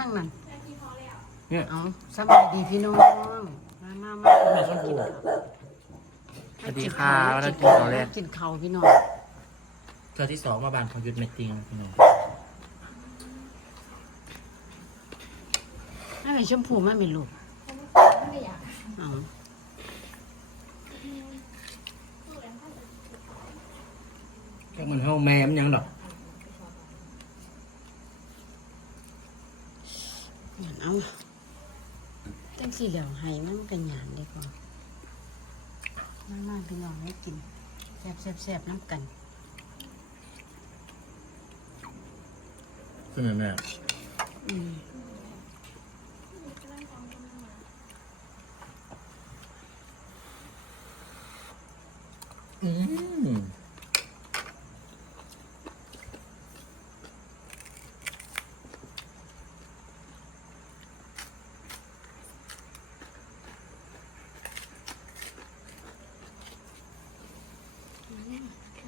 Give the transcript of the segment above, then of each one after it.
ทั้งนั้นเนี่ยเอาสบายดีพี่น้อง มามามาแม่ชมพู่สวัสดีค่ะวันนี้กินข้าวแรกกินข้าวพี่น้องเทือที่สองมาบานของยุทธเมตติงพี่น้องให้เป็นชมพูไม่เป็นลูกเอาแค่มันเฮาแม่มันยังดอก งั้น เอาจังสี่เหลียวให้มันเป็นหยานได้ก่อนมามาพี่น้องให้กินแซ่บแซ่บแซ่บน้ำกันใช่ไหมแม่อืมอืม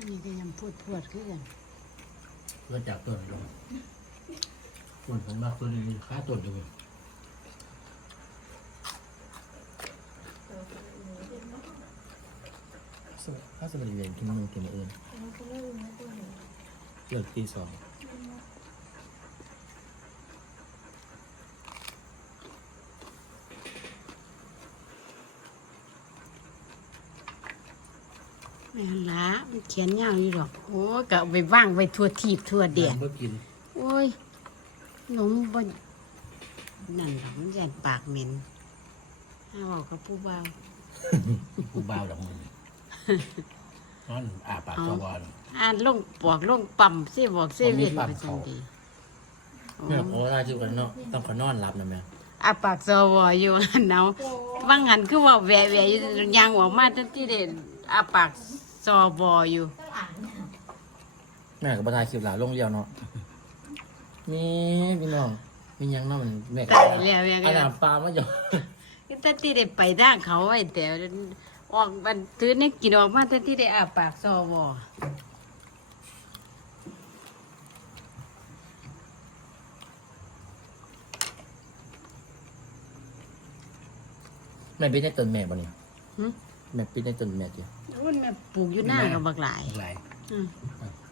อันนี้ก็ยังพูดพวดขึ้นกันเพื่อจากต้นลงส่วนผมมากตัวนี้ค่าต้นอยู่ถ้าสมัยเรียนกินมึงกินอื่นเลิกตีสอง แม่นละมันเขียนยาวอยู่ดอก โอ้ยก็เอาไปว่างไว้ทั่วทีบทั่วเดียนเมื่อกินโอ้ยหนมบนนั่นหรอกมันแย่นปากเหม็นห้าบอกกับผู้บ่าวกูบ้าวดอกมึงนอนอาปากสวรรค์อ่านลงปอกลงปั๊มสิบอกเซเว่นมันมีปั๊มไปจังเขาดีโอ้เนี่ยโอ้ราจิวันเนาะต้องขอนอนรับนะแม่อาปากซอวออยู่อันเนาว่างหันคือว่าแหวะแหวะอยู่ยางออกมาทันที่เด่นอาปาก ซอวออยู่ แม่กับประธานคิวหลาลงเรียวเนาะนี่พี่น้องมีหยังเนาะมันแม่ก็ตายแล้วแม่ก็อันนั้นปลามาหยอกทันที่ได้ไปทางเขาไอ้แต่ออกมันถือนี่กินออกมาทันที่ได้อาปากซอวอแม่เป็นได้ต้นแม่บ่เนี่ยหึ แม่เป็นได้ต้นแม่จีมันแม่ปลูกอยู่หน้ากับบักหลายหลายอืม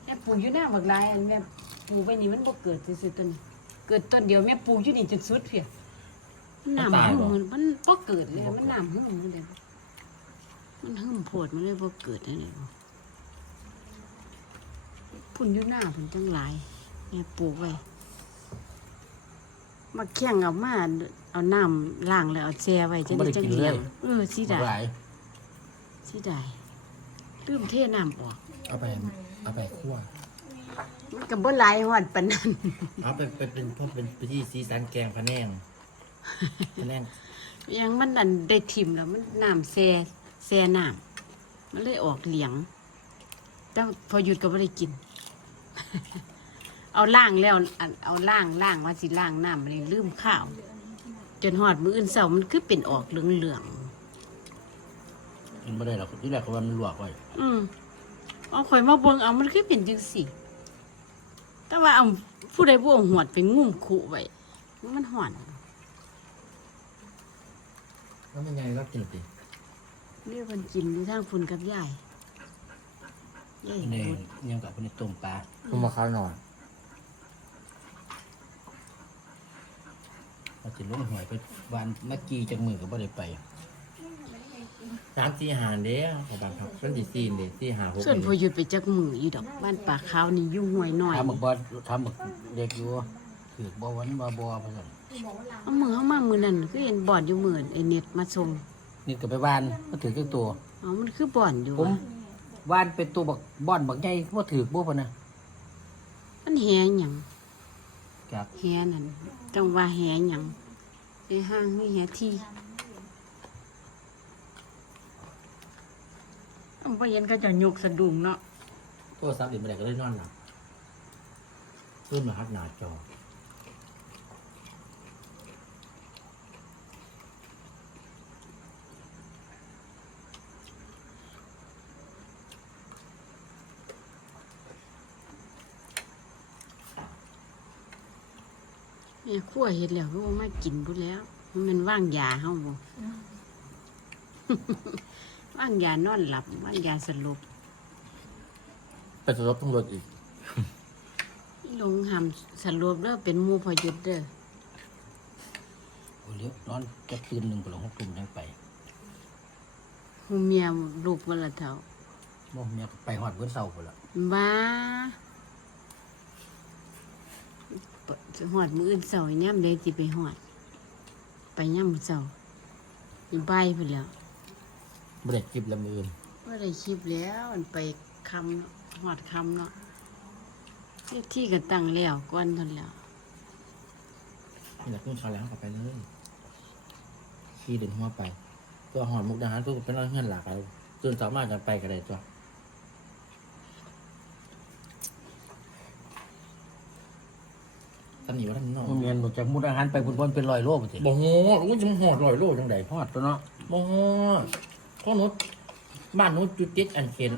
แม่ปลูกอยู่หน้าบักหลายอันแม่ปลูกไปนี่มันบ่เกิดซื่อๆต้นนี้เกิดต้นเดียวแม่ปลูกอยู่นี่จนสุดเพียมันน้ำหึ่มมันมันบ่เกิดเลยมันน้ำหึ่มมันเลยมันหึ่มโพดมันเลยบ่เกิดอันนี้บ่พุ่นอยู่หน้าพุ่นจังหลายแม่ปลูกไว้มาเคี่ยงเอามาเอาน้ำล้างแล้วเอาแช่ไว้จังได้จังเลี้ยงเออสิได้หลาย สิได้ลืมเทน้ำออก เอาไปเอาไปคั่วมันก็บ่หลายฮอดปานนั้น เอาไปเป็นเป็นเพื่อเป็นพิธีสีสันแกงพะแนงพะแนงยังมันนั่นได้ทิมแล้วมันน้ำแซ่แซ่น้ำมันเลยออกเหลียง แต่พอหยุดก็ไม่ได้กิน เอาล่างแล้วอันเอาล่างล่างว่าสิล่างน้ำมันเลยลืมข้าว จนหอดมืออื่นเสามันคือเป็นออกเหลืองเหลืองกินไม่ได้หรอกที่แรกเขาว่ามันลวกไว้ๆอืมเอาข่อยมาเบิ่งเอามันคือเป็นจังสิแต่ว่าเอาผู้ใดบ่เอาหวดไปงุ่มขู่ไว้มันหอนแล้วมันยังไงก็กินติเรียกมันกินอยู่ทางฝุ่นกับยายยายนี่พูดยังกับพวกนี้ต้มปลาต้มมะขามหน่อยมาจิลงหอยไปวันเมื่อกี้จากมือก็บ่ได้ไป สามสี่หารเด้อขอบางครับเป็นที่สี่เด้ที่หาหกส่วนพอหยุดไปจักมืออีดอกบ้านป่าขาวนี่อยู่ห่วยหน่อยทำหมึกบอทำหมึกเด็กอยู่ถือบ่วันบ่บ่ผสมเอามือเข้ามามือนั่นคือเห็นบ่อนอยู่มือไอเน็ตมาส่งนี่ก็ไปวานก็ถือตัวตัวเอามันคือบ่อนอยู่ผมวะวานเป็นตัวบักบ่อนบักใหญ่บ่ถือบ่พะนะมันแหหยังครับแหนั่นจังว่าแหหยังไอห้างนี่แหที่ เอาไปเย็นก็จะยกสะดุ้งเนาะโทรศัพท์เดี๋ยวบ่ได้ก็เลยนอนหลับขึ้นมาฮัดหน้าจอม่ขั้วเฮ็ดแล้วก็บ่มากินพุ่นแล้ว มันเป็นว่างยาเฮาบ่ ว่างยานอนหลับว่างยาสลบไปสลบต้องรถอีกลงหำสลบแล้วเป็นหมู่พอหยุดเด้อโอ้เลี้ยวนอนจะคืนหนึ่งไปหลงหกทุ่มยังไปหูเมียลูกวันละเท่าบ่เมียก็ไปหอดเบื้องเสาไปละบ้าปะหอดมืออื่นเสาร์ย่ำเดจิไปหอด ไปย่ำเสาร์อีใบายไปแล้วเบรกคลิปละมืออื่นว่าได้คลิปแล้วมันไปคำเนาะหอดคำเนาะเลขที่ก็ตั้งแล้วก้อนทนแล้วนี่แหละขึ้นเขาแล้วกลับไปเลยขี่เดินหัวไปตัวหอนมุกดาหารก็เป็นเรื่องเงื่อนหลักอะไรตื่นสามารถจะไปกันได้ตัวท่านหนีว่าท่านนอกบ่เมียนบ่จากมุดอาหารไปพุ่นบนเป็นร้อยโลบ่ติบ่โหอุ้ยจังหอดลอยโลจังใดฮอดตัวเนาะ บ่โห พ่อนุชบ้านนุชจุดติดอันเคน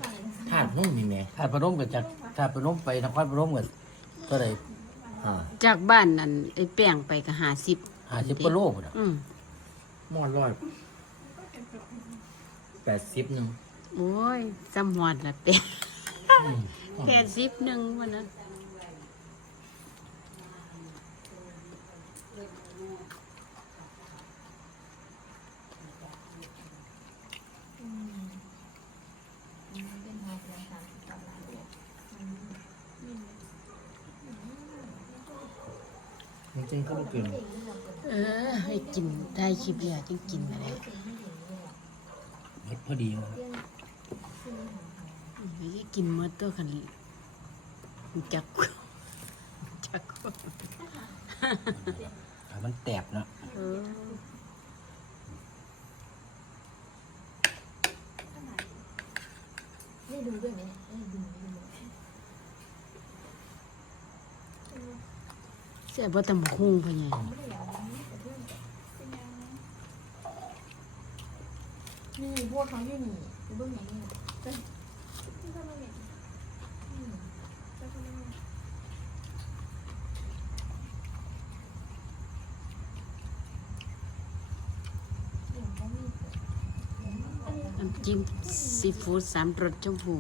ธาตุนุ่มนี่แหม่ถ้าพนมก็จากถ้าพนมไปนครพนมก็เท่าใดอ่าจากบ้านนั่นไอ้แป้งไปก็หาสิบ50กว่าโลพุ่นน่ะอืมหมอดลอยแปดสิบหนึ่งโอ้ยจำหอดละแปดแปดสิบหนึ่งวันนั้น จริงๆก็ไม่กินเออ ให้กินได้คลิปแล้วจึงกินมาแล้วเฮ็ดพอดีว่ะไม่ได้กินหมดตัวคันจักจักถ้ามันแตบเนาะเออได้ดูด้วยไหมได้ดูไม่ดู เสียบ่ตำบักหุ่งพ่อใหญ่นี่พวกเขาอยู่นี่เบื้องไหนนี่เฮ้ยนี่ก็ไม่เห็นอืมก็ไม่เห็นเดี๋ยวเขามีอันนี้น้ำจิ้มซีฟู้ดสามรสชมพู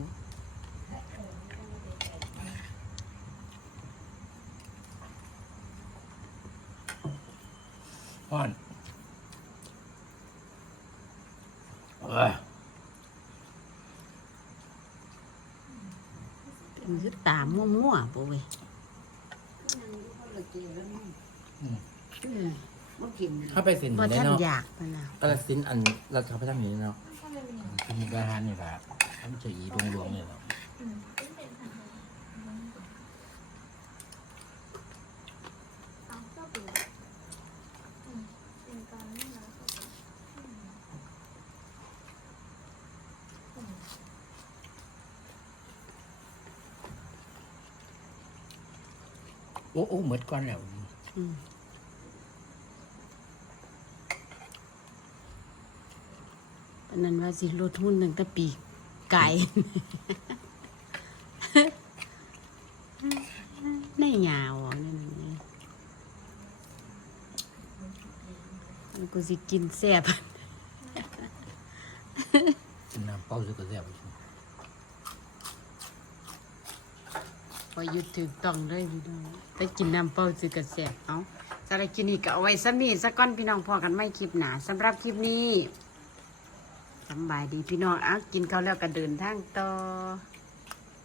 ฮ้อนเอ้ยมันคือตามั่วๆป่เว้ยถ้าไปสินบ่ได้ท่านเนาะอยากมันน่ะก็ละสินอันเราจะไปทำอย่างนี้เนาะก็เลยเป็นอย่างนี้กินมุกอาหารนี่ล่ะมันจะอีดงหลวงนี่ล่ะอืมเป็นเป็นทางเดินเอาก็เป็นอืมเป็นการนี่นะก็เป็นอืมอืม โอ้โอ้หมดก่อนแล้วอืมอันนั้นว่าสิลดทุนตั้งแต่ปีไก่ในยาวอะนี่นั่นนี่มันกูสิกินแซ่บกินน้ำเปล่าซื้อก็แซ่บ พอหยุดถึงต้องเลยพี่น้องแต่กินน้ำเปล่าสิกระแสบเอาสำหรับคลิปนี้ก็เอาไว้สมีสักก้อนพี่น้องพอกันไม่คลิปหนาสำหรับคลิปนี้สบายดีพี่น้องอะกินข้าวแล้วก็เดินทางต่อ